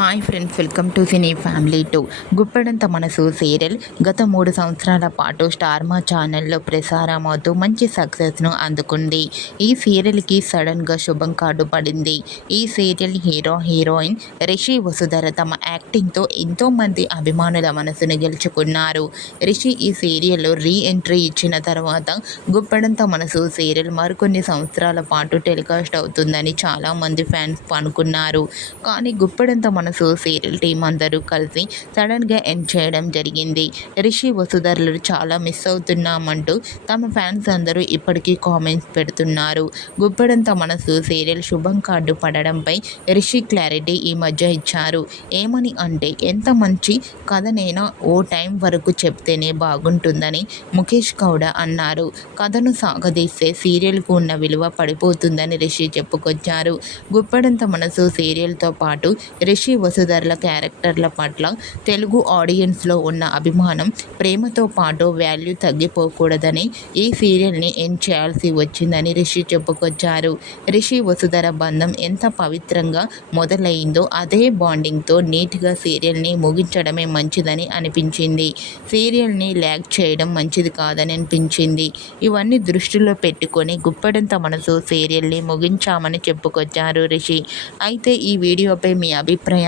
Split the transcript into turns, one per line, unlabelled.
Hi friends welcome to cine family two. Guppedantha Manasu serial. గత మూడు సంవత్సరాల పాటు స్టార్ మా ఛానల్లో ప్రసారమవుతూ మంచి సక్సెస్ను అందుకుంది. ఈ సీరియల్కి సడన్గా శుభం కార్డు పడింది. ఈ serial hero heroine Rishi Vasudhara తమ యాక్టింగ్తో ఎంతోమంది అభిమానుల మనసును గెలుచుకున్నారు. రిషి ఈ సీరియల్లో రీ ఎంట్రీ ఇచ్చిన తర్వాత గుప్పెడంత మనసు సీరియల్ మరికొన్ని సంవత్సరాల పాటు టెలికాస్ట్ అవుతుందని చాలామంది ఫ్యాన్స్ అనుకున్నారు. కానీ గుప్పెడంత మనసు సీరియల్ టీం అందరూ కలిసి సడన్గా ఎండ్ చేయడం జరిగింది. రిషి వసుధరలు చాలా మిస్ అవుతున్నామంటూ తమ ఫ్యాన్స్ అందరూ ఇప్పటికీ కామెంట్స్ పెడుతున్నారు. గుప్పెడంత మనసు సీరియల్ శుభం కార్డు పడడంపై రిషి క్లారిటీ ఈ మధ్య ఇచ్చారు. ఏమని అంటే ఎంత మంచి కథనైనా ఓ టైం వరకు చెప్తేనే బాగుంటుందని ముఖేష్ గౌడ అన్నారు. కథను సాగదీస్తే సీరియల్కు ఉన్న విలువ పడిపోతుందని రిషి చెప్పుకొచ్చారు. గుప్పెడంత మనసు సీరియల్తో పాటు రిషి వసుధరల క్యారెక్టర్ల పట్ల తెలుగు ఆడియన్స్లో ఉన్న అభిమానం ప్రేమతో పాటు వాల్యూ తగ్గిపోకూడదని ఈ సీరియల్ని ఎండ్ చేయాల్సి వచ్చిందని రిషి చెప్పుకొచ్చారు. రిషి వసుధర బంధం ఎంత పవిత్రంగా మొదలైందో అదే బాండింగ్తో నీట్గా సీరియల్ని ముగించడమే మంచిదని అనిపించింది. సీరియల్ని ల్యాగ్ చేయడం మంచిది కాదని అనిపించింది. ఇవన్నీ దృష్టిలో పెట్టుకొని గుప్పెడంత మనసు సీరియల్ని ముగించామని చెప్పుకొచ్చారు రిషి. అయితే ఈ వీడియోపై మీ అభిప్రాయం